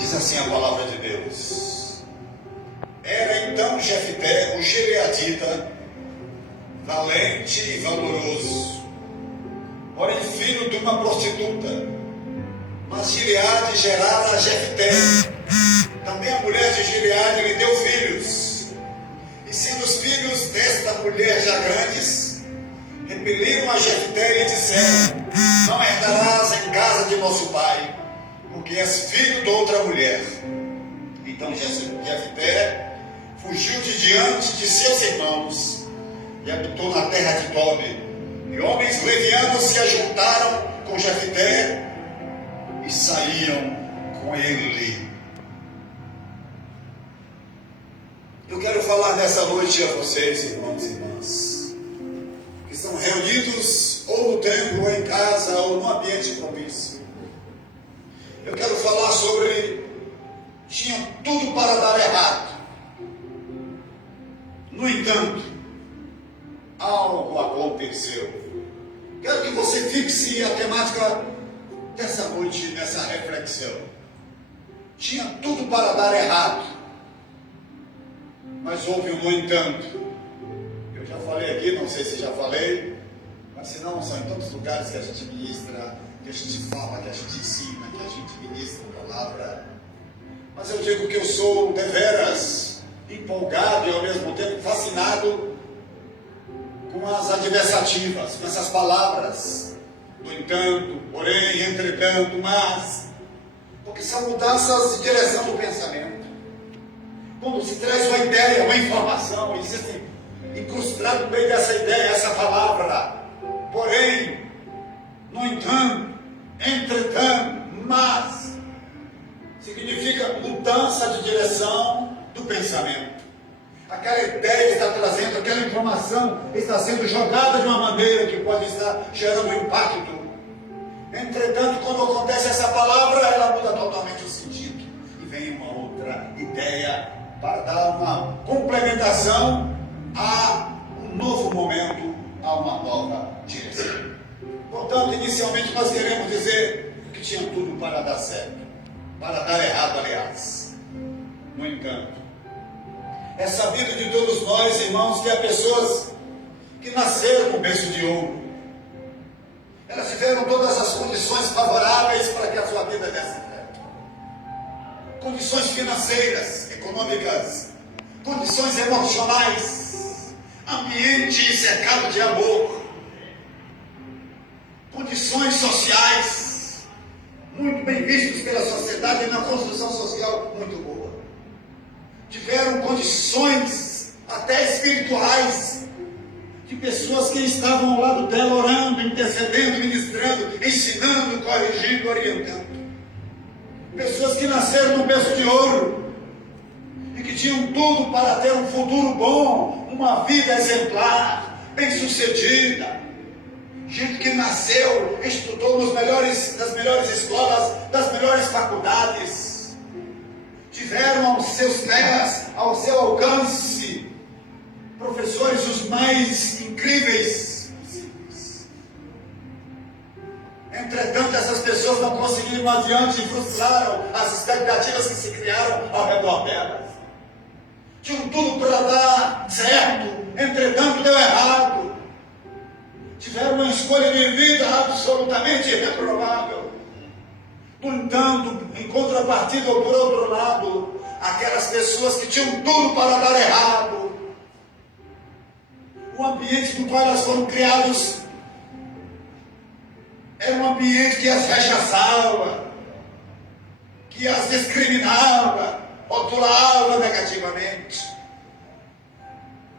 Diz assim a palavra de Deus: era então Jefté, o gileadita, valente e valoroso, porém filho de uma prostituta. Mas Gileade gerara a Jefté. Também a mulher de Gileade lhe deu filhos. E sendo os filhos desta mulher já grandes, repeliram a Jefté e lhe disseram: não herdarás em casa de nosso pai, porque és filho de outra mulher. Então Jefté fugiu de diante de seus irmãos e habitou na terra de Tobi. E homens levianos se ajuntaram com Jefté e saíam com ele. Eu quero falar nessa noite a vocês, irmãos e irmãs, que estão reunidos ou no templo, ou em casa, ou no ambiente propício. Eu quero falar sobre: tinha tudo para dar errado. No entanto, algo aconteceu. Quero que você fixe a temática dessa noite, nessa reflexão. Tinha tudo para dar errado, mas houve um no entanto. Eu já falei aqui, não sei se já falei, mas se não, são em tantos lugares que a gente ministra, que a gente fala, que a gente ensina, que a gente ministra a palavra. Mas eu digo que eu sou deveras empolgado e ao mesmo tempo fascinado com as adversativas, com essas palavras: no entanto, porém, entretanto, mas, porque são mudanças de direção do pensamento. Quando se traz uma ideia, uma informação, existe incrustado no meio dessa ideia, essa palavra, porém, no entanto, entretanto, mas, significa mudança de direção do pensamento. Aquela ideia está trazendo, aquela informação está sendo jogada de uma maneira que pode estar gerando impacto. Entretanto, quando acontece essa palavra, ela muda totalmente o sentido e vem uma outra ideia para dar uma complementação a um novo momento, a uma nova direção. Portanto, inicialmente nós queremos dizer que tinha tudo para dar certo, para dar errado, aliás. No entanto, é sabido de todos nós, irmãos, que há pessoas que nasceram com berço de ouro. Elas tiveram todas as condições favoráveis para que a sua vida desse certo. Condições financeiras, econômicas, condições emocionais, ambiente cercado de amor, condições sociais, muito bem vistos pela sociedade e na construção social muito boa. Tiveram condições até espirituais, de pessoas que estavam ao lado dela orando, intercedendo, ministrando, ensinando, corrigindo, orientando. Pessoas que nasceram no berço de ouro e que tinham tudo para ter um futuro bom, uma vida exemplar, bem-sucedida. Gente que nasceu, estudou nas melhores escolas, das melhores faculdades. Tiveram aos seus pés, ao seu alcance, professores os mais incríveis possíveis. Entretanto, essas pessoas não conseguiram adiante e frustraram as expectativas que se criaram ao redor delas. Tinham tudo para dar certo, entretanto deu errado. Tiveram uma escolha de vida absolutamente reprovável. No entanto, em contrapartida ou por outro lado, aquelas pessoas que tinham tudo para dar errado, o ambiente no qual elas foram criadas era um ambiente que as rechaçava, que as discriminava, rotulava negativamente.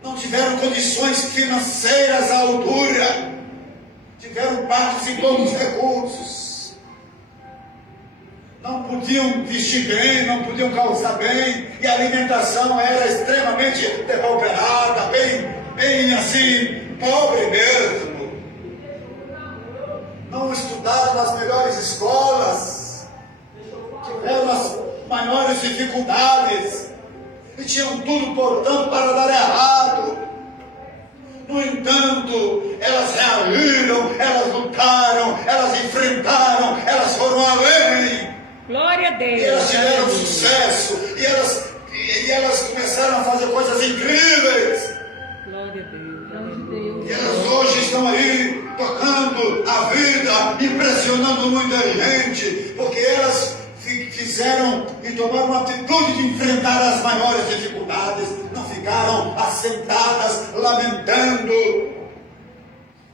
Não tiveram condições financeiras à altura, tiveram partes em todos os recursos, não podiam vestir bem, não podiam calçar bem, e a alimentação era extremamente depauperada, bem assim, pobre mesmo. Não estudaram nas melhores escolas, tiveram as maiores dificuldades, e tinham tudo, portanto, para dar errado. No entanto, elas reagiram, elas lutaram, elas enfrentaram, elas foram além Glória a Deus. E elas tiveram sucesso. E elas começaram a fazer coisas incríveis. Glória a Deus. E elas hoje estão aí tocando a vida, impressionando muita gente, porque elas fizeram e tomaram a atitude de enfrentar as maiores dificuldades, não ficaram assentadas lamentando,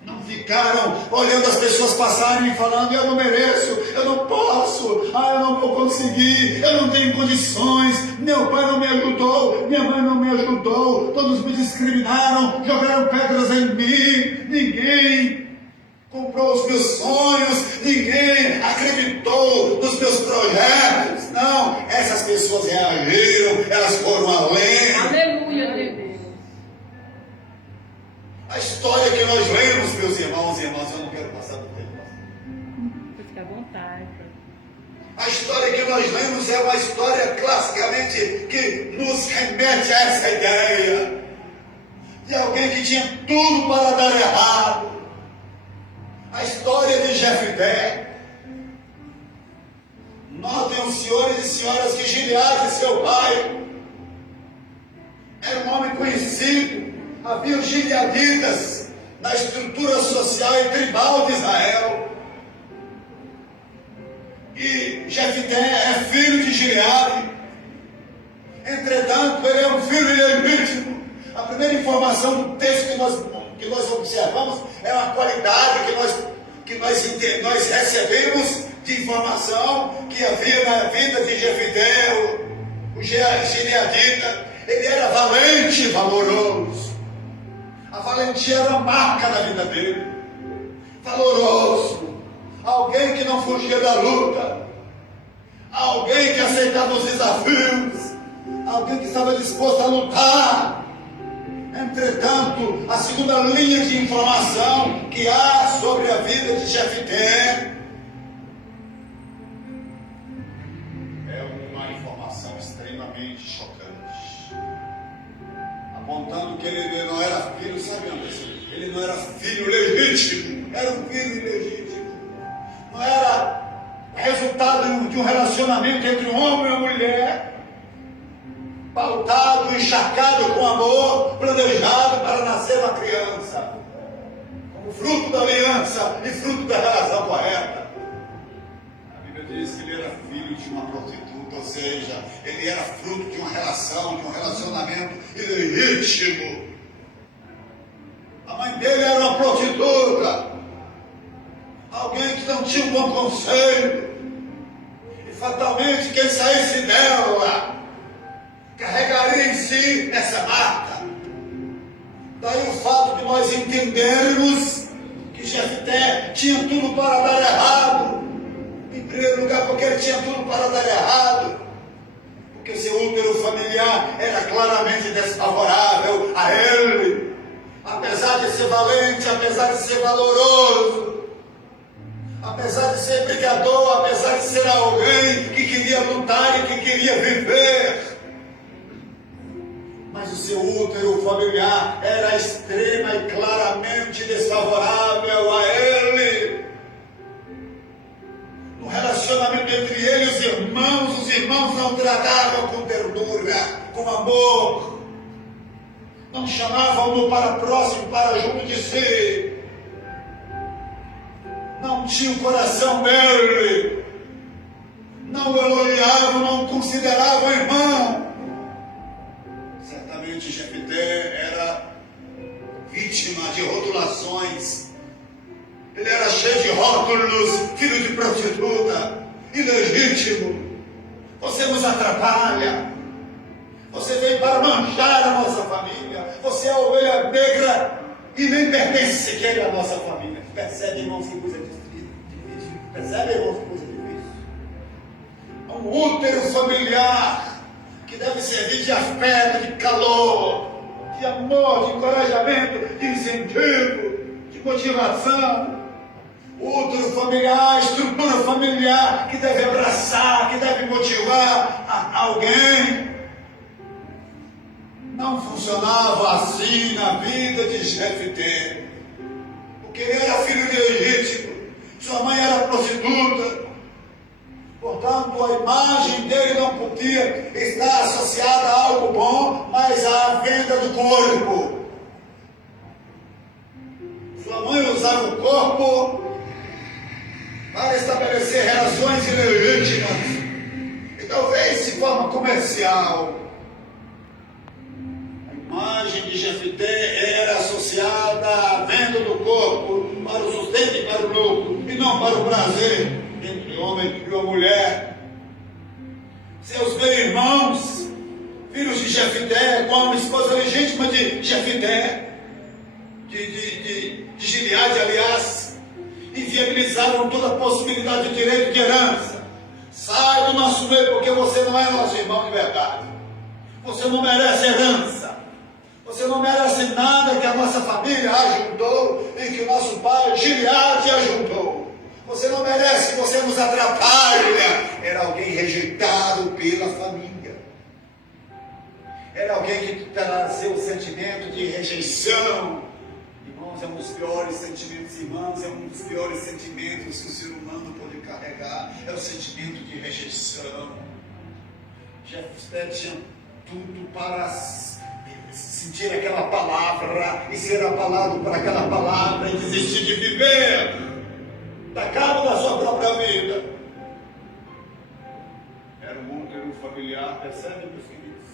não ficaram olhando as pessoas passarem e falando: eu não mereço, eu não posso, eu não vou conseguir, eu não tenho condições, meu pai não me ajudou, minha mãe não me ajudou, todos me discriminaram, jogaram pedras em mim, ninguém comprou os meus sonhos, ninguém acreditou nos meus projetos. Não, essas pessoas reagiram, elas foram além. Aleluia, Deus. A história que nós lemos, meus irmãos e irmãs, eu não quero passar do tempo. Fique à vontade. A história que nós lemos é uma história classicamente que nos remete a essa ideia de alguém que tinha tudo para dar errado. A história de Jefté. Notem os senhores e senhoras que Gileade, seu pai, era um homem conhecido. Havia os gileaditas na estrutura social e tribal de Israel. E Jefté é filho de Gileade. Entretanto, ele é um filho ilegítimo. A primeira informação do texto que nós observamos é uma qualidade que nós recebemos de informação que havia na vida de Jefté, o gileadita. Ele era valente e valoroso. A valentia era a marca da vida dele. Valoroso. Alguém que não fugia da luta. Alguém que aceitava os desafios. Alguém que estava disposto a lutar. Entretanto, a segunda linha de informação que há sobre a vida de Jefté é uma informação extremamente chocante, apontando que ele não era filho, sabe, Anderson? Ele não era filho legítimo, era um filho ilegítimo. Não era resultado de um relacionamento entre um homem e uma mulher, pautado, encharcado com amor, planejado para nascer uma criança, como fruto da aliança e fruto da relação correta. A Bíblia diz que ele era filho de uma prostituta, ou seja, ele era fruto de uma relação, de um relacionamento ilegítimo. A mãe dele era uma prostituta, alguém que não tinha um bom conselho, e fatalmente quem saísse dela carregaria em si essa marca. Daí o fato de nós entendermos que Jefté tinha tudo para dar errado. Em primeiro lugar, porque ele tinha tudo para dar errado, porque seu útero familiar era claramente desfavorável a ele. Apesar de ser valente, apesar de ser valoroso, apesar de ser brigador, apesar de ser alguém que queria lutar e que queria viver, mas o seu útero familiar era extrema e claramente desfavorável a ele. No relacionamento entre ele e os irmãos não tratavam com ternura, com amor, não chamavam-no para próximo, para junto de si, não tinham o coração dele, não o elogiavam, não o consideravam irmão. Certamente Jefté era vítima de rotulações. Ele era cheio de rótulos, filho de prostituta, ilegítimo. Você nos atrapalha. Você veio para manchar a nossa família. Você é a ovelha negra e nem pertence sequer à nossa família. Percebe, irmãos, que coisa difícil? Percebe, irmãos, que coisa difícil? Um útero familiar que deve servir de afeto, de calor, de amor, de encorajamento, de incentivo, de motivação. O útero familiar, a estrutura familiar que deve abraçar, que deve motivar alguém. Não funcionava assim na vida de Jefté, porque ele era filho ilegítimo, sua mãe era prostituta, Portanto, a imagem dele não podia estar associada a algo bom, mas à venda do corpo. Sua mãe usava o corpo para estabelecer relações ilegítimas, e talvez de forma comercial. A imagem de Jefité era associada à venda do corpo para o sustento e para o lucro, e não para o prazer entre o homem e a mulher. Seus meus-irmãos, filhos de Jefité, como a esposa legítima de Jefité, de Gileade, aliás, inviabilizaram toda a possibilidade de direito de herança. Sai do nosso meio, porque você não é nosso irmão de verdade. Você não merece herança. Você não merece nada que a nossa família ajuntou e que o nosso pai Gileade ajuntou. Você não merece, você nos atrapalha. Era alguém rejeitado pela família. Era alguém que trazia o sentimento de rejeição. Irmãos, é um dos piores sentimentos, irmãos, é um dos piores sentimentos que o ser humano pode carregar. É o sentimento de rejeição. Jefté tinha tudo para sentir aquela palavra e ser abalado por aquela palavra e desistir de viver, dar cabo da sua própria vida. Era um útero familiar, percebe, meus queridos?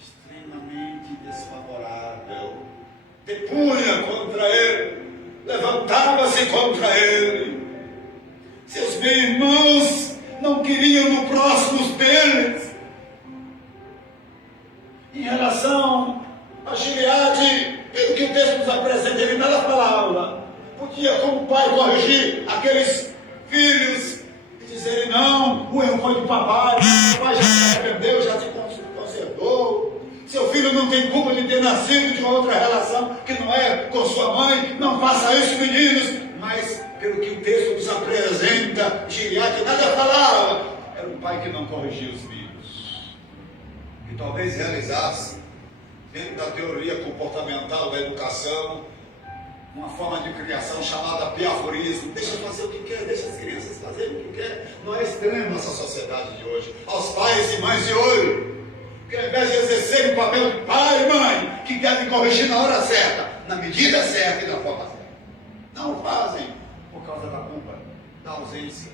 Extremamente desfavorável. Depunha contra ele, levantava-se contra ele. Seus irmãos não queriam no próximo deles. Em relação a Gileade, pelo que o texto nos apresenta, ele nada falava. Podia, como pai, corrigir aqueles filhos e dizer: não, o erro foi do papai, o pai já se arrependeu, já se consertou. Seu filho não tem culpa de ter nascido de uma outra relação que não é com sua mãe. Não faça isso, meninos. Mas, pelo que o texto nos apresenta, Gileade nada falava. Era um pai que não corrigia os filhos. E talvez realizasse, dentro da teoria comportamental da educação, uma forma de criação chamada piaforismo. Deixa fazer o que quer, deixa as crianças fazerem o que quer. Não é extremo essa sociedade de hoje. Aos pais e mães de hoje, que ao invés de exercerem o papel de pai e mãe, que devem corrigir na hora certa, na medida certa e da forma certa, não fazem por causa da culpa, da ausência.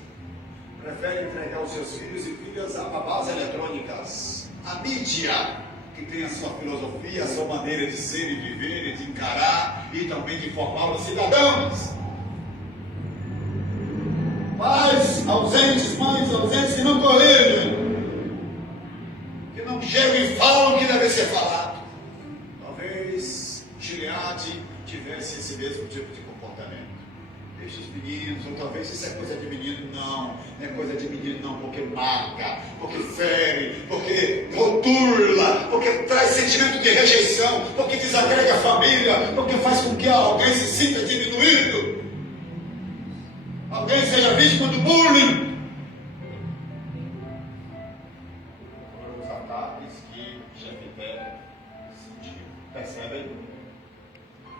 Preferem entregar os seus filhos e filhas a babás eletrônicas, a mídia, que tem a sua filosofia, a sua maneira de ser e viver e de encarar e também de formar os cidadãos. Pais ausentes, mães ausentes que não corrigem, que não chegam e falam o que deve ser falado. Talvez Gileade tivesse esse mesmo tipo de comportamento. Deixa os meninos, ou talvez isso é coisa de menino. Não é coisa de menino não, porque marca, porque fere, porque rotula, porque traz sentimento de rejeição, porque desagrega a família, porque faz com que alguém se sinta diminuído, alguém seja vítima do bullying. Foram os ataques que Jefté sentiu. Percebem?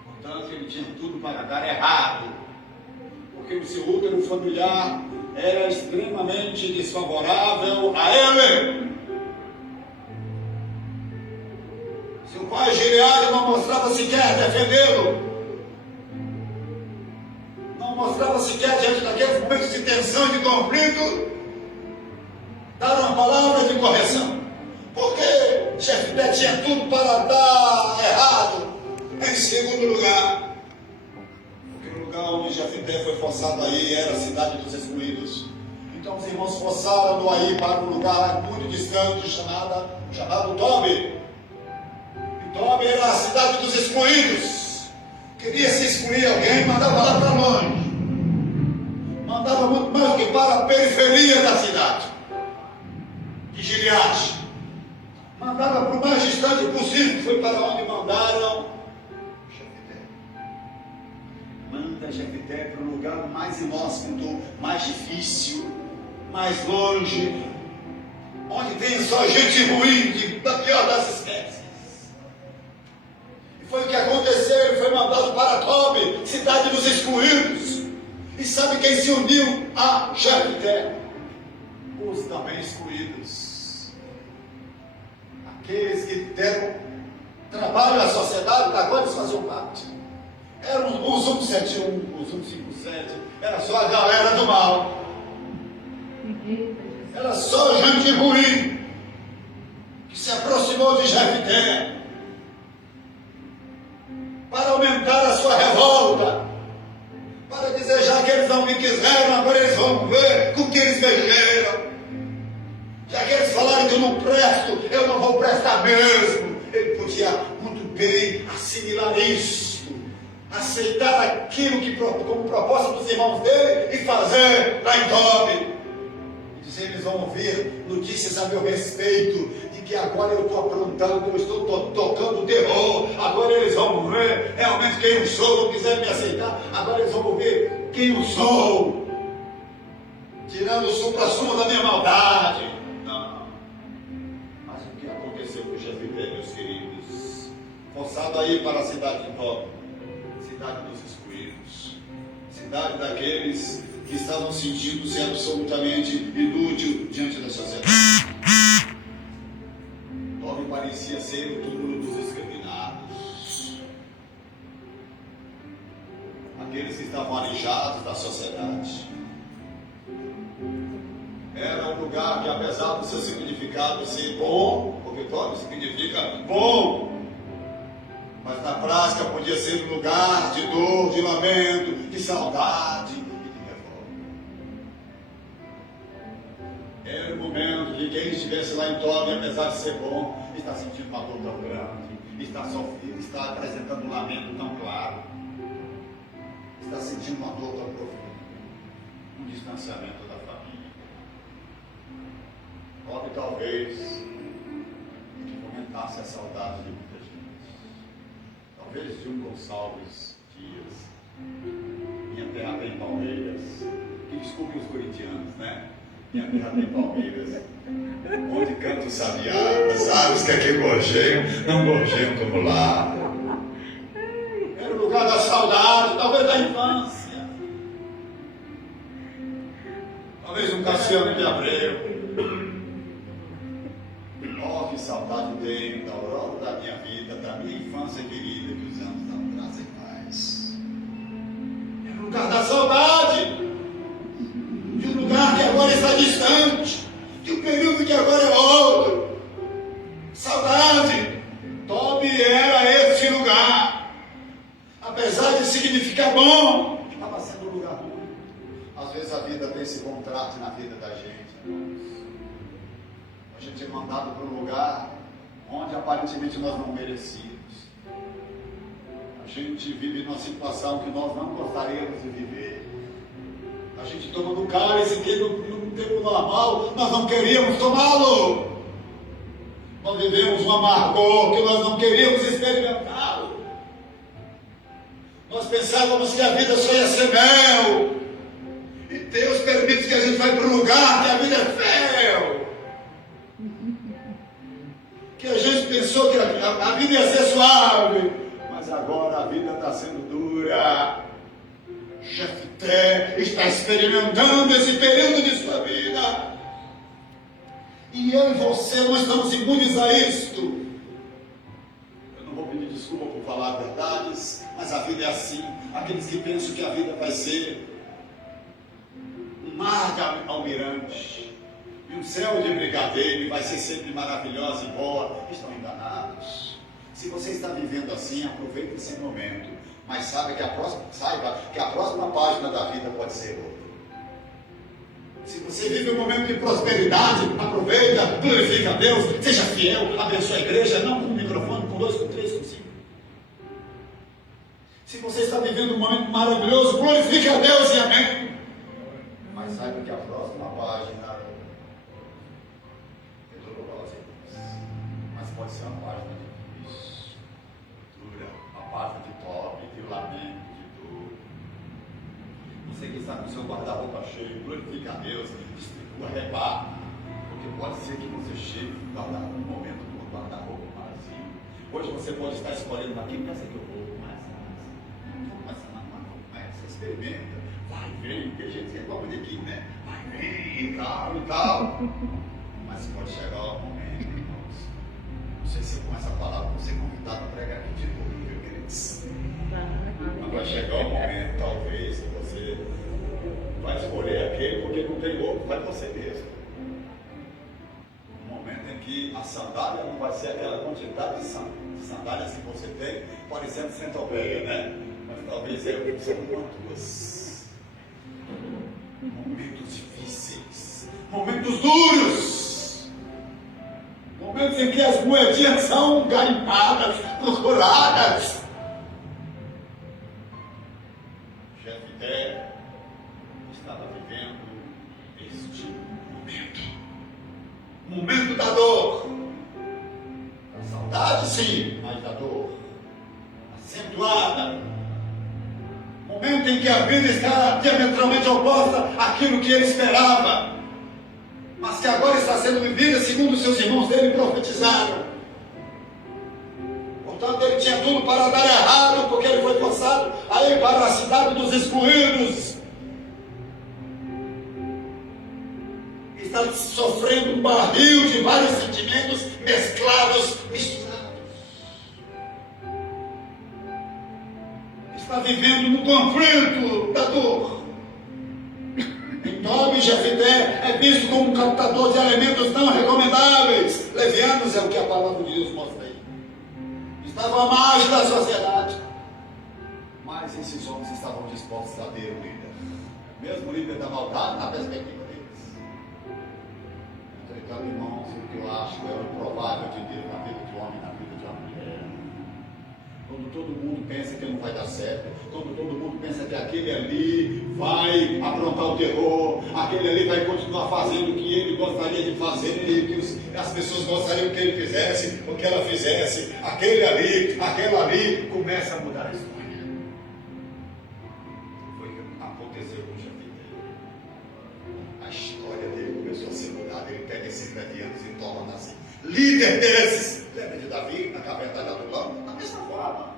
Portanto, ele tinha tudo para dar errado, porque o seu útero familiar era extremamente desfavorável a ele. Seu pai Gileade não mostrava sequer defendê-lo, não mostrava sequer, diante daqueles momentos de tensão e de conflito, dar uma palavra de correção, porque Jefté tinha tudo para dar errado. Em segundo lugar, o lugar onde Jefté foi forçado a ir era a cidade dos excluídos. Então os irmãos forçaram-no a ir para um lugar muito distante chamado Tobi. E Tobi era a cidade dos excluídos. Queria se excluir alguém, mandava lá para longe. Mandava muito mais do que para a periferia da cidade de Gileade. Mandava para o mais distante possível, que foi para onde mandaram Manda Jefté para um lugar mais inóspito, mais difícil, mais longe, onde tem só gente ruim, da pior das espécies. E foi o que aconteceu. Ele foi mandado para Tobi, cidade dos excluídos. E sabe quem se uniu a Jefté? os também excluídos. Aqueles que deram trabalho à sociedade da qual eles faziam parte. Eram os 171, os 157, era só a galera do mal. Era só gente ruim que se aproximou de Jefté para aumentar a sua revolta, para dizer, já que eles não me quiseram, agora eles vão ver com que eles mexeram. Já que eles falaram que eu não presto, eu não vou prestar mesmo. Ele podia muito bem assimilar isto, aceitar aquilo que como proposta dos irmãos dele e fazer lá em Tobi. E dizer, eles vão ouvir notícias a meu respeito, de que agora eu estou aprontando, eu estou tocando terror, agora eles vão ver realmente quem eu sou, não quiserem me aceitar, agora eles vão ver quem eu sou, tirando o supra-sumo da minha maldade. Não. Mas o que aconteceu com Jefté, meus queridos? Forçado a ir para a cidade de Tobi, cidade dos excluídos, cidade daqueles que estavam sentindo-se absolutamente inútil diante da sociedade. Tobi parecia ser o túmulo dos exterminados, aqueles que estavam alijados da sociedade. Era um lugar que, apesar do seu significado ser bom, porque Tobi significa bom, mas na prática podia ser um lugar de dor, de lamento, de saudade e de revolta. Era o momento de quem estivesse lá em Tobi, apesar de ser bom, está sentindo uma dor tão grande, está sofrendo, está apresentando um lamento tão claro, está sentindo uma dor tão profunda, um distanciamento da família. Tobi talvez fomentasse a saudade de muita gente. Talvez de um Gonçalves Dias, minha terra tem palmeiras, que desculpe os corintianos, né? Minha terra tem palmeiras, onde canta o sabiá, as aves que aqui gorjeiam, não gorjeiam como lá. Era o lugar da saudade, talvez da infância. Talvez um Cassiano de Abreu. Oh, que saudade tenho da aurora da minha vida, da minha infância querida, que os anos não trazem mais. É o lugar da saudade, de um lugar que agora está distante, de um período que agora é outro. Saudade. Tobi era esse lugar. Apesar de significar bom, estava sendo um lugar ruim. Às vezes a vida tem esse contraste na vida da gente, irmãos. A gente é mandado para um lugar onde aparentemente nós não merecíamos. A gente vive numa situação que nós não gostaríamos de viver. A gente toma do cálice que no tempo normal nós não queríamos tomá-lo. Nós vivemos um amargor que nós não queríamos experimentá-lo. Nós pensávamos que a vida só ia ser mel. E Deus permite que a gente vá para um lugar que a vida é fel. Que a gente pensou que a vida ia ser suave, mas agora a vida está sendo dura. Jefté está experimentando esse período de sua vida. E eu e você não estamos imunes a isto. Eu não vou pedir desculpa por falar verdades, mas a vida é assim. Aqueles que pensam que a vida vai ser um mar de almirante e um céu de brigadeiro e vai ser sempre maravilhosa e boa, estão enganados. Se você está vivendo assim, aproveite esse momento, mas saiba que a próxima página da vida pode ser outra. Se você vive um momento de prosperidade, aproveita, glorifica a Deus, seja fiel, abençoe a igreja, não com um microfone, com 2, com 3, com 5. Se você está vivendo um momento maravilhoso, glorifique a Deus e amém. Mas saiba que a próxima página mas pode ser uma página difícil, dura, uma página de Tobi, de lamento, de dor. Você que está com o seu guarda-roupa cheio, glorifica a Deus, distribua, repare, porque pode ser que você chegue um momento com o guarda-roupa vazio. Hoje você pode estar escolhendo aqui, pensa que eu vou com essa, não vou com essa, não, vou com essa, experimenta, vai, vem, porque a gente quer igual de aqui, né? Vai, vem, e tal. Mas pode chegar o momento, irmãos. Não sei se com essa palavra você é convidado a pregar aqui de novo, viu, queridos? Mas vai chegar o momento, talvez, que você vai escolher aquele porque não tem outro, vai você mesmo. Um momento em que a sandália não vai ser aquela quantidade de sandálias que você tem, parecendo centopeia, né? Mas talvez são uma, duas. Momentos difíceis, momentos duros, momentos em que as moedinhas são garimpadas, procuradas. Jefté estava vivendo este momento da dor, da saudade sim, mas da dor acentuada, momento em que a vida está diametralmente oposta àquilo que ele esperava, mas que agora está sendo vivida segundo seus irmãos dele profetizaram. Portanto, ele tinha tudo para dar errado, porque ele foi forçado a ir para a cidade dos excluídos. Está sofrendo um barril de vários sentimentos mesclados, misturados. Está vivendo no conflito da dor. Então, Jefté é visto como um captador de elementos não recomendáveis. Levianos é o que a palavra de Deus mostra aí. Estava à margem da sociedade. Mas esses homens estavam dispostos a ter o líder. Mesmo o líder da maldade na perspectiva deles. Entretanto, irmãos, o que eu acho é o improvável de Deus na vida de um homem, na vida de uma mulher. Quando todo mundo pensa que não vai dar certo, quando todo mundo pensa que aquele ali vai aprontar o terror, aquele ali vai continuar fazendo o que ele gostaria de fazer, que as pessoas gostariam que ele fizesse, o que ela fizesse, aquele ali, aquela ali, começa a mudar a história. Foi o que aconteceu com Jefté. A história dele começou a ser mudada, ele pega esses medianos e torna-se líder desses. Lembra de Davi, na caverna da Adulão? Da mesma forma.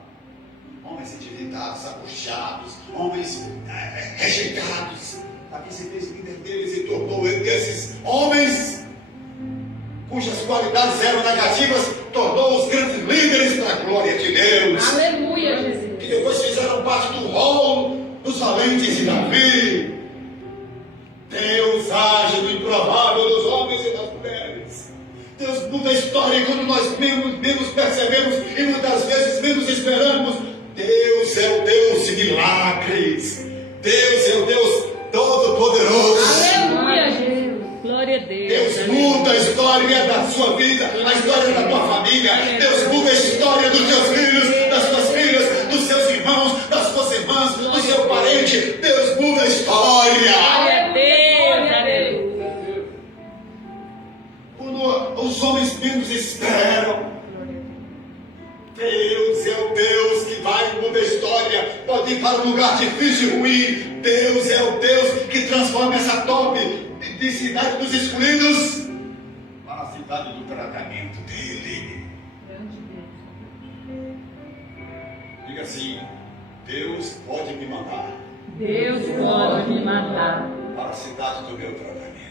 Homens endividados, angustiados, homens rejeitados. Davi se fez líder deles e tornou ele desses homens cujas qualidades eram negativas, tornou os grandes líderes para a glória de Deus. Aleluia, Jesus. Que depois fizeram parte do rol dos valentes de Davi. Deus age no improvável dos homens e das mulheres. Deus muda a história e quando nós menos percebemos e muitas vezes menos esperamos. Deus é o Deus de milagres. Deus é o Deus todo-poderoso. Aleluia, Jesus. Glória a Deus. Deus muda a história da sua vida, a história da tua família. Deus muda a história dos teus filhos, das tuas filhas, dos seus irmãos, das suas irmãs, do seu parente. Deus muda a história. Glória a Deus. Aleluia. Quando os homens menos esperam, Deus é o Deus que vai mudar a história. Pode ir para um lugar difícil e ruim. Deus é o Deus que transforma essa top de cidade dos excluídos para a cidade do tratamento dele. Diga assim: Deus pode me mandar. Deus pode me mandar Para a cidade do meu tratamento.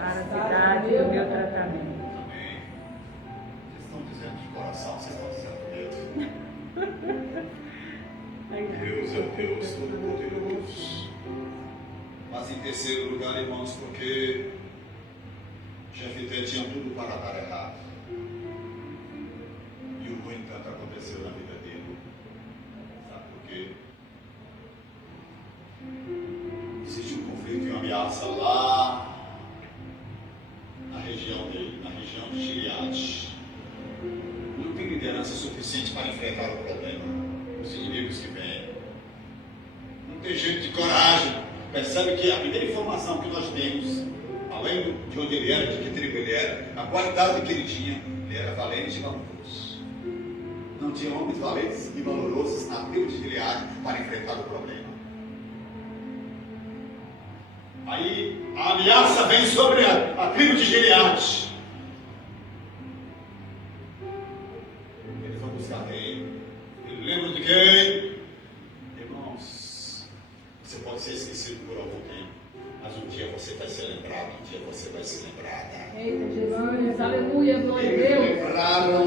para a cidade do meu tratamento. Amém. Vocês estão dizendo de coração, vocês estão dizendo Deus é o Deus Todo-Poderoso. Mas em terceiro lugar, irmãos, porque Jefté tinha tudo para dar errado. E o no entanto aconteceu na vida dele. Sabe por quê? Existe um conflito e uma ameaça lá na região dele, na região de Gileade. Não tem liderança suficiente para enfrentar o problema, os inimigos que vêm. Não tem gente de coragem. Percebe que a primeira informação que nós temos, além de onde ele era, de que tribo ele era, a qualidade que ele tinha, ele era valente e valoroso. Não tinha homens valentes e valorosos na tribo de Gileade para enfrentar o problema. Aí a ameaça vem sobre a tribo de Gileade. Eles vão buscar rei. Ele lembra de quem? Irmãos, um dia você vai se lembrar. Né? Eita, Jesus, aleluia, glória a Eles Deus. lembraram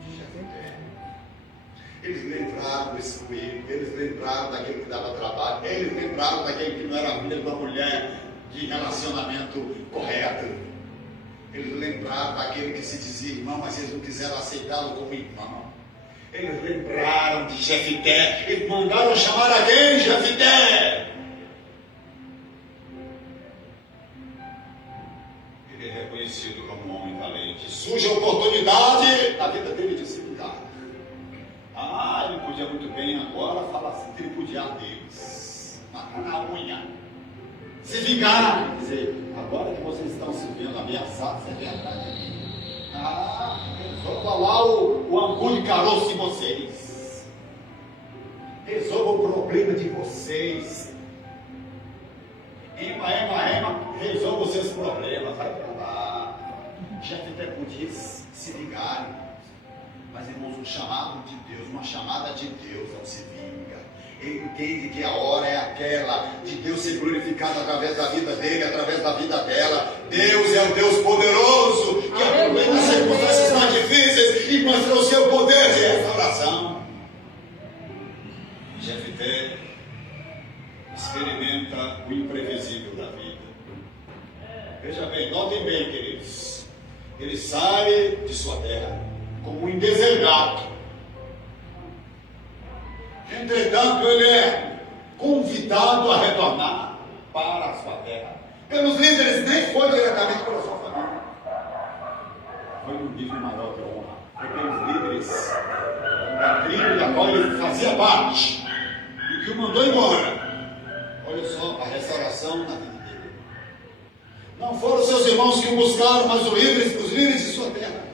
de Jefté. Eles lembraram desse coelho, eles lembraram daquele que dava trabalho, eles lembraram daquele que não era filho de uma mulher de relacionamento correto. Eles lembraram daquele que se dizia irmão, mas eles não quiseram aceitá-lo como irmão. Eles lembraram de Jefté, eles mandaram chamar alguém, Jefté. Ele é reconhecido como um homem valente. Surge a oportunidade na vida dele de se vingar. Ele podia muito bem agora falar assim, tripudiar deles, matar na unha, se vingar, dizer, agora que vocês estão se vendo ameaçados, é verdade. Resolva lá o angu de caroço de vocês. Resolva o problema de vocês. Resolva os seus problemas. Vai para lá. Jefté podia se vingar, irmãos. Mas, irmãos, um chamado de Deus, uma chamada de Deus não se vinga. Ele entende que a hora é aquela de Deus ser glorificado através da vida dele, através da vida dela. Deus é o Deus poderoso, que aproveita as circunstâncias mais difíceis e mostra o seu poder de restauração. Jefté experimenta o imprevisível da vida. Veja bem, notem bem, queridos. Ele sai de sua terra como um indesejado. Entretanto, ele é convidado a retornar para a sua terra. Pelos líderes, nem foi diretamente pela sua família. Foi no nível maior de honra. Foi pelos líderes da tribo da qual ele fazia parte e que o mandou embora. Olha só a restauração na vida dele. Não foram seus irmãos que o buscaram, mas os líderes de sua terra.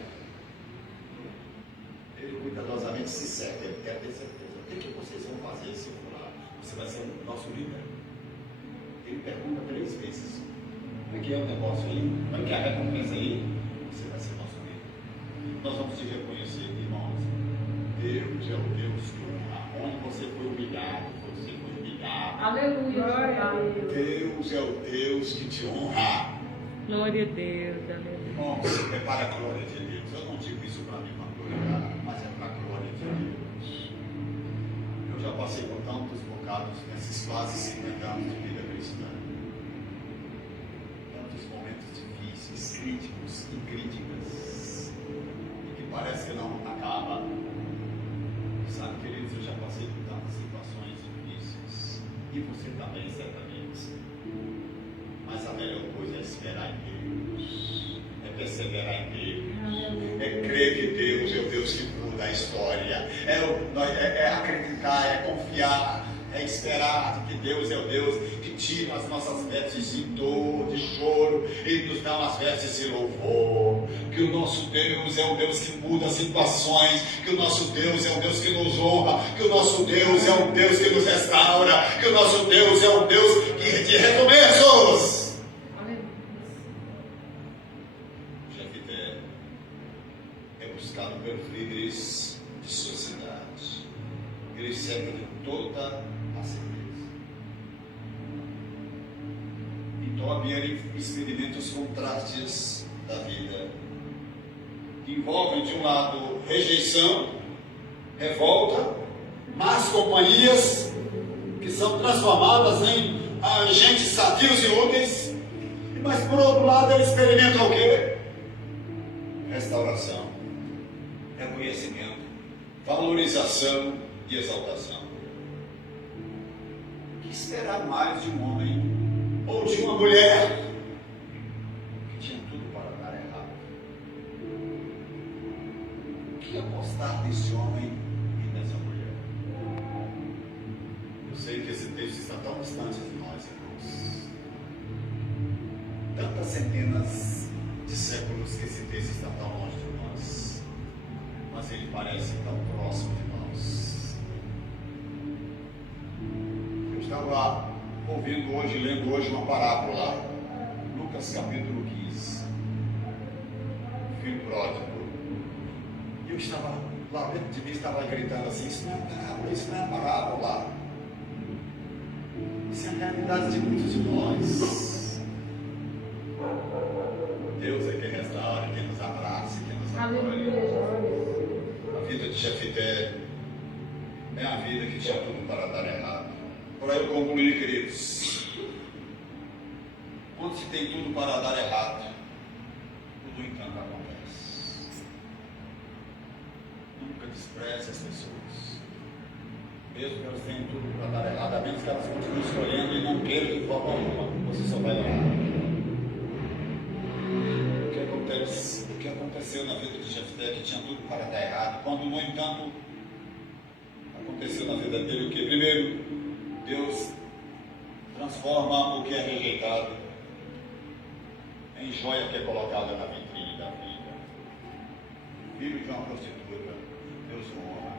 Ele cuidadosamente se segue, ele quer ter certeza. O que vocês vão fazer se eu for lá? Você vai ser o nosso líder? Ele pergunta 3 vezes. Como é que é o negócio aí? Como é que é a recompensa aí? Você vai ser nosso líder. Nós vamos te reconhecer, irmãos. Deus é o Deus que honra. Onde você foi humilhado, você foi humilhado. Aleluia, glória a Deus. Deus é o Deus que te honra. Glória a Deus, aleluia. Irmãos, é para a glória de Deus. Eu não digo isso para mim gloriar, mas é para a glória de Deus. Eu já passei por tantos bocados nesses quase 50 anos de vida cristã. Tantos momentos difíceis, críticos e críticas, e que parece que não acaba. Sabe, queridos, eu já passei por tantas situações difíceis, e você também, certamente. Mas a melhor coisa é esperar em Deus, é perseverar em Deus, é crer que Deus é o Deus que muda a história, é acreditar, é confiar, é esperar que Deus é o Deus que tira as nossas vestes de dor, de choro, e nos dá umas vestes de louvor. Que o nosso Deus é um Deus que muda situações, que o nosso Deus é um Deus que nos honra, que o nosso Deus é um Deus que nos restaura, que o nosso Deus é um Deus de recomeços. Jefté é buscado pelos líderes de sua cidade. Ele serve de toda a certeza. Então Tobi experimenta os contrastes da vida, que envolvem de um lado rejeição, revolta, más companhias, que são transformadas em agentes sadios e úteis, mas por outro lado ele experimenta o quê? Restauração, reconhecimento, valorização e exaltação. O que esperar mais de um homem ou de uma mulher que tinha tudo para dar errado? O que apostar nesse homem e nessa mulher? Eu sei que esse texto está tão distante de nós, irmãos. Tantas centenas de séculos que esse texto está tão longe de nós, mas ele parece tão próximo de nós. Eu estava ouvindo hoje, lendo hoje uma parábola, Lucas capítulo 15, filho pródigo. E eu estava lá dentro de mim, estava gritando assim: isso não é parábola, isso não é parábola. Isso é a realidade de muitos de nós. Deus é quem restaura, quem nos abraça, quem nos Aleluia, acolhe. Jesus. A vida de Jefité é a vida que tinha tudo para dar errado. Para eu concluir, queridos, quando se tem tudo para dar errado, tudo encanto acontece. Nunca despreze as pessoas, mesmo que elas tenham tudo para dar errado, a menos que elas continuem escolhendo e não queiram de forma alguma, você só vai errar. O que aconteceu na vida de Jefté, que tinha tudo para dar errado, quando, no entanto, aconteceu na vida dele o que? Primeiro, Deus transforma o que é rejeitado em joia que é colocada na vitrine da vida. Filho de uma prostituta, Deus honra.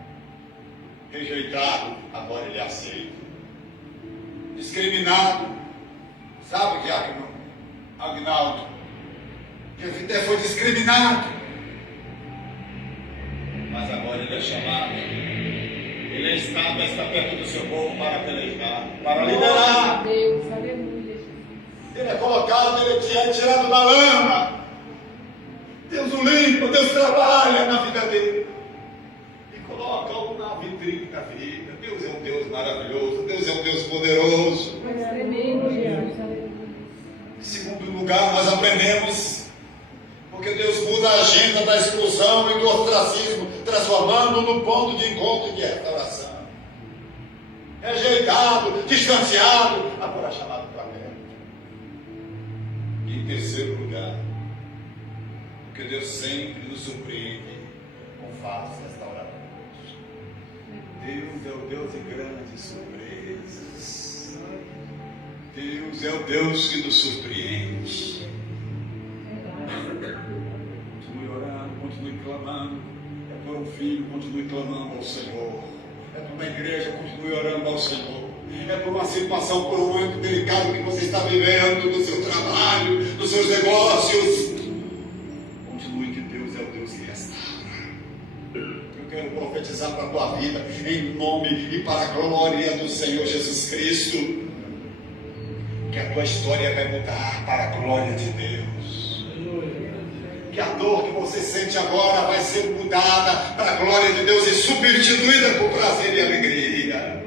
Rejeitado, agora ele aceita. Discriminado, sabe que Agnaldo, Jefté foi discriminado, mas agora ele é chamado, ele é estado, está perto do seu povo para pelejar, para liderar. Deus, aleluia, Jesus. Ele é colocado, ele é tirado da lama. Deus o limpa, Deus trabalha na vida dele e coloca-o na vitrine da vida. Deus é um Deus maravilhoso, Deus é um Deus poderoso. Tremendo, Jesus, aleluia. Em segundo lugar, nós aprendemos porque Deus muda a agenda da exclusão e do ostracismo, transformando no ponto de encontro e de restauração. Rejeitado, distanciado, agora chamado para perto. E em terceiro lugar, porque Deus sempre nos surpreende com fatos restauradores. Deus é o Deus de grandes surpresas. Deus é o Deus que nos surpreende. Continue orando, continue clamando. É por um filho, continue clamando ao Senhor. É por uma igreja, continue orando ao Senhor. É por uma situação, por um momento delicado que você está vivendo no seu trabalho, nos seus negócios. Continue, que Deus é o Deus que restaura. Eu quero profetizar para a tua vida, em nome e para a glória do Senhor Jesus Cristo, que a tua história vai mudar para a glória de Deus. Que a dor que você sente agora vai ser mudada para a glória de Deus e substituída por prazer e alegria.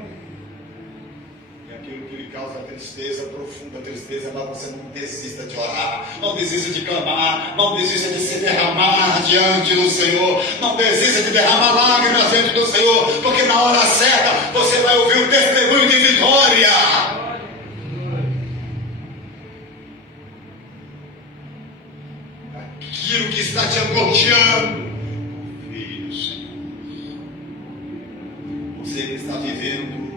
E aquilo que lhe causa tristeza, profunda tristeza, mas você não desista de orar, não desista de clamar, não desista de se derramar diante do Senhor, não desista de derramar lágrimas diante do Senhor, porque na hora certa você vai ouvir o testemunho de vitória. Aquilo que está te angustiando, confie no Senhor. Você que está vivendo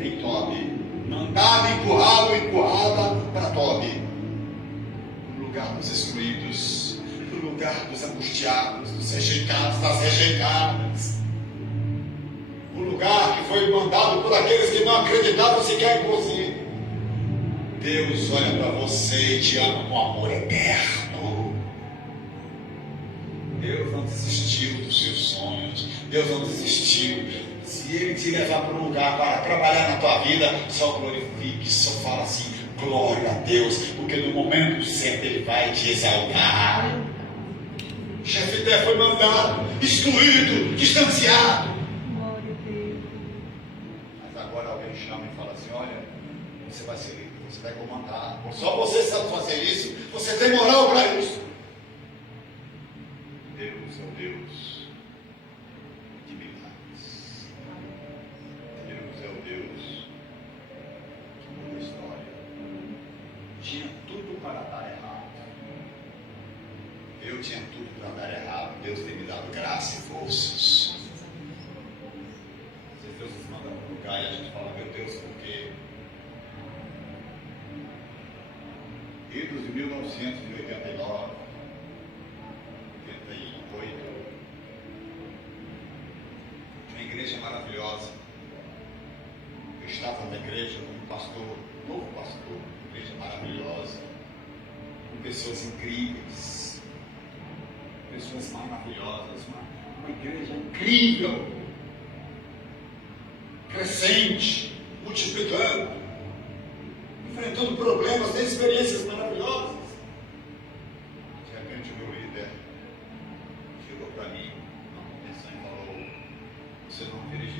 em Tobi, mandado, empurrada para Tobi, no lugar dos excluídos, no lugar dos angustiados, dos rejeitados, das rejeitadas, no lugar que foi mandado por aqueles que não acreditavam sequer em você. Deus olha para você e te ama com amor eterno. Deus não desistiu dos seus sonhos. Deus não desistiu. Se Ele te levar para um lugar para trabalhar na tua vida, só glorifique, só fala assim, glória a Deus, porque no momento certo Ele vai te exaltar. Jefté foi mandado, excluído, distanciado. Mas agora alguém chama e fala assim, olha, você vai ser líder, você vai comandar. Só você sabe fazer isso, você tem moral para isso. Deus é o Deus de milagres. Deus é o Deus que muda a história. Tinha tudo para dar errado. Eu tinha tudo para dar errado. Deus tem me dado graça e forças. Se Deus nos manda para um lugar e a gente fala, meu Deus, por quê? Idos de 1989, 88, uma igreja maravilhosa. Eu estava na igreja como pastor, novo pastor, uma igreja maravilhosa, com pessoas incríveis, pessoas maravilhosas, uma igreja incrível, crescente, multiplicando, enfrentando problemas, tendo experiências maravilhosas.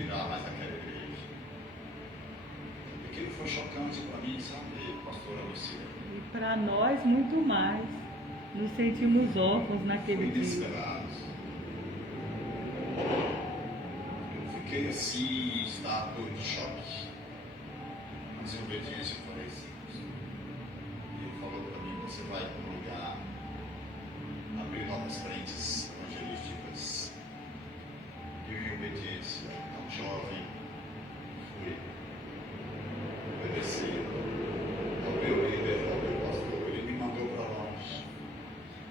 virar mais aquela igreja. Aquilo foi chocante para mim, sabe, pastora Luciana? E para nós, muito mais. Nos sentimos órfãos naquele Fui dia. desesperado. Eu fiquei assim, estado de choque. Mas em obediência eu falei assim. E ele falou para mim, você vai para um lugar, abrir novas frentes evangelísticas. E eu, em obediência, tão jovem, fui obedecer ao meu líder, ao meu pastor. Ele me mandou para longe.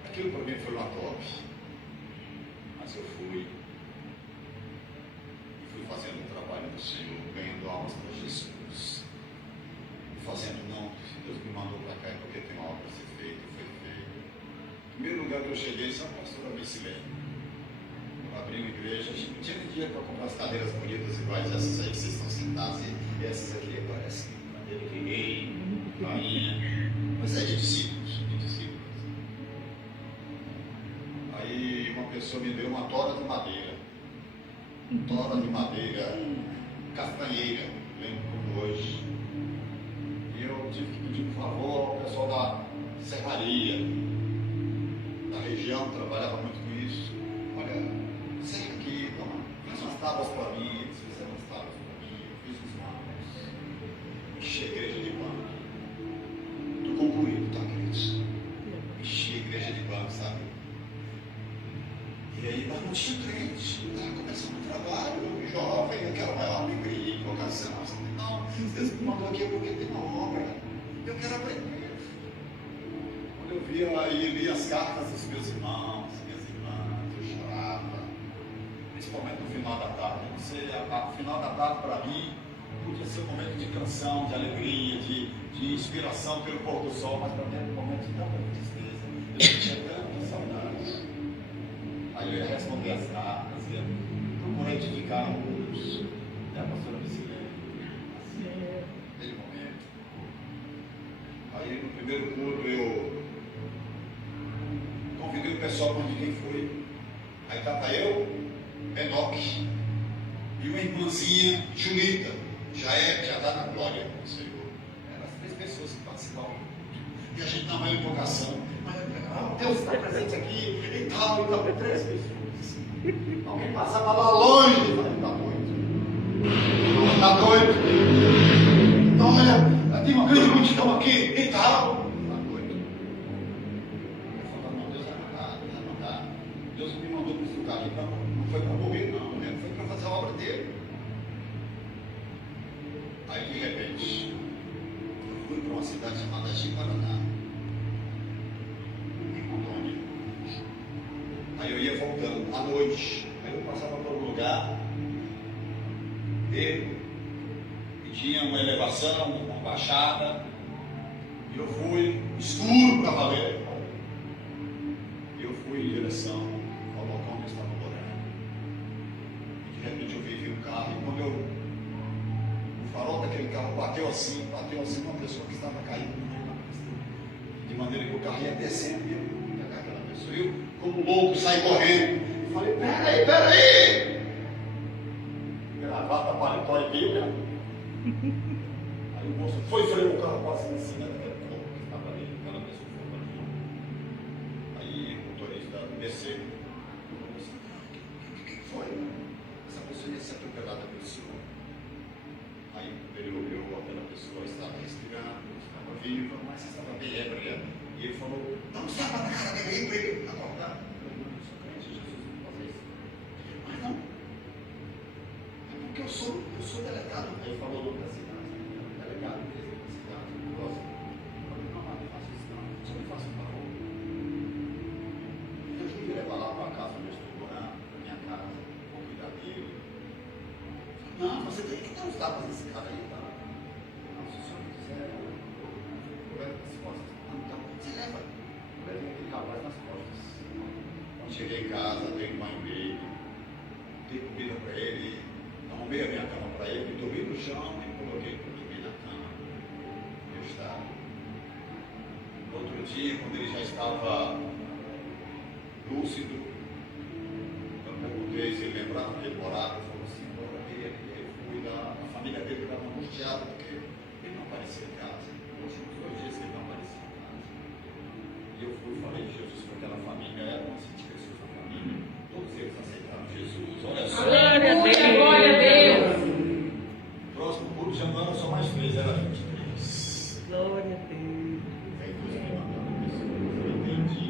Aquilo para mim foi uma top. Mas eu fui fazendo o trabalho do Senhor, ganhando almas para Jesus. Fazendo não, Deus me mandou para cá porque tem uma obra a ser feita, foi feita. Em primeiro lugar que eu cheguei, São Pastora Vicilene. Eu abri uma igreja, a gente não tinha nem dinheiro para comprar as cadeiras bonitas iguais essas aí que vocês estão sentados. E essas aqui parecem cadeira de rei, rainha. Mas é de discípulos, de discípulos. Aí uma pessoa me deu uma tora de madeira. Tora de madeira, castanheira, lembro como hoje. E eu tive que pedir por favor ao pessoal da serraria, da região, que trabalhava muito com isso. Olha, serra aqui, toma, faz umas tábuas para mim. Eles fizeram umas tábuas para mim, eu fiz os mapas. Enchi a igreja de banco. Estou concluído, tá, queridos? Enchi a igreja de banco, sabe? E aí, mas não tinha crente, estava começando o trabalho, jovem, aquela maior alegria, vocação. Não, Deus me mandou aqui porque tem uma obra, eu quero aprender. Quando eu via e li as cartas dos meus irmãos, minhas irmãs, eu chorava, principalmente no final da tarde. Eu não sei, o final da tarde para mim podia ser um momento de canção, de alegria, de inspiração pelo pôr do sol, mas para mim era um momento de tanta tristeza. Eu tinha tanta saudade. Aí eu ia responder as cartas, ia procurar edificar alguns. E a pastora Vicilene, assim, naquele momento. Aí no primeiro culto eu convidei o pessoal para ninguém foi. Aí estava eu, Enoque, e uma irmãzinha, Julita, já está na glória com o Senhor. Eram as 3 pessoas que participavam do culto. E a gente estava em invocação. Deus está presente aqui e tal, 3 pessoas. Alguém passava lá longe e falava, está doido. Está doido. Então, olha, tem uma grande multidão aqui e tal. Está doido. Eu falava, não, Deus vai mandar. Deus me mandou para esse lugar aqui, não foi para morrer, não, né? Foi para fazer a obra dele. Aí, de repente, eu fui para uma cidade chamada Ji-Paraná. Aí eu ia voltando à noite, aí eu passava por um lugar e tinha uma elevação, uma baixada, e eu fui escuro para valer. Eu fui em direção ao local onde eu estava morando. E de repente eu vi um carro, e quando o farol daquele carro bateu assim uma pessoa que estava caindo no meio da pista. De maneira que o carro ia descendo e eu eu, como louco, saí correndo. E falei, peraí! Gravata, paletó e Bíblia. Aí o moço foi frear o carro quase em cima daquele corpo que estava ali, aquela pessoa que foi ali. Aí o motorista desceu. O que foi? Essa pessoa ia ser atropelada pelo senhor. Aí ele olhou, aquela pessoa estava respirando, estava viva, mas estava bem ébria. E ele falou, não estava na cara dele para ele acordar. Eu não sou crente, Jesus não fazer isso. Mas não. É porque eu sou delegado. Aí ele falou o nome da cidade. Delegado mesmo da cidade. Eu gosto. Eu falei, não faço isso não. Só me faça um favor. Deus me levar lá para a casa onde eu estou morando, para minha casa. Vou cuidar dele. Não, você tem que dar uns tapas nesse cara aí, tá? Não, se o senhor não quiser, eu levo as costas. Então, você leva. Eu levei aquele rapaz nas costas. Quando cheguei em casa, dei um banho nele, dei comida para ele, arrumei a minha cama para ele, dormi no chão e coloquei para dormir na cama. Eu estava. No outro dia, quando ele já estava lúcido, eu perguntei se ele lembrava onde ele morava. Ele falou assim, eu queria família dele estava angustiada porque ele não aparecia em casa. Nos últimos 2 dias que ele não aparecia em casa. E eu fui e falei de Jesus para aquela família, era uma sítio que sua família. Todos eles aceitaram Jesus. Olha só. Aleluia, glória a Deus. Próximo culto de ano só mais 3, era 23. Glória a Deus. Vem Deus me mandando pessoas. Eu entendi.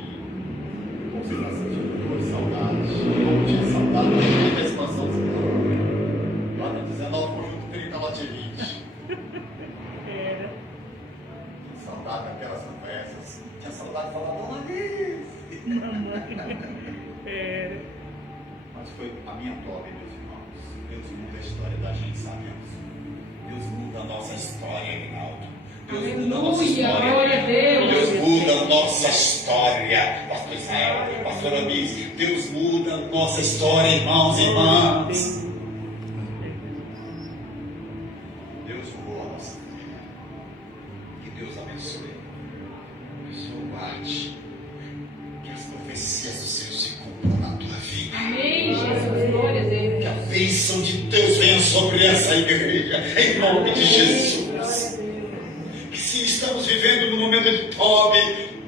Como você está sentindo dor e saudade. Como tinha saudade da expansão do Senhor. Lá no 19, conjunto 30, lote 20. Era. Tinha saudade daquelas conversas. Tinha saudade de falar, dona Liz. Mamãe. Era. Mas foi a minha toba, meus irmãos. Deus muda a história da gente, sabemos. Deus muda a nossa história, Reinaldo. Deus muda a nossa Aleluia, história. glória a Deus. Deus muda a nossa história, pastor Israel, pastor Amis. Deus muda a nossa história, irmãos e irmãs. Deus mudou a nossa vida. Que Deus abençoe. Que o Senhor guarde. Que as profecias do Senhor se cumpram na tua vida. Amém, Jesus, glória a Deus. Que a bênção de Deus venha sobre essa igreja, em nome de Jesus. Que se estamos vivendo no momento de Tob,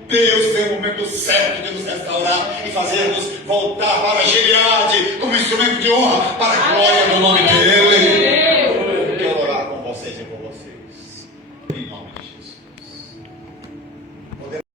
Deus tem o momento certo de nos restaurar e fazer-nos voltar para a Gileade como instrumento de honra para a glória do nome dEle.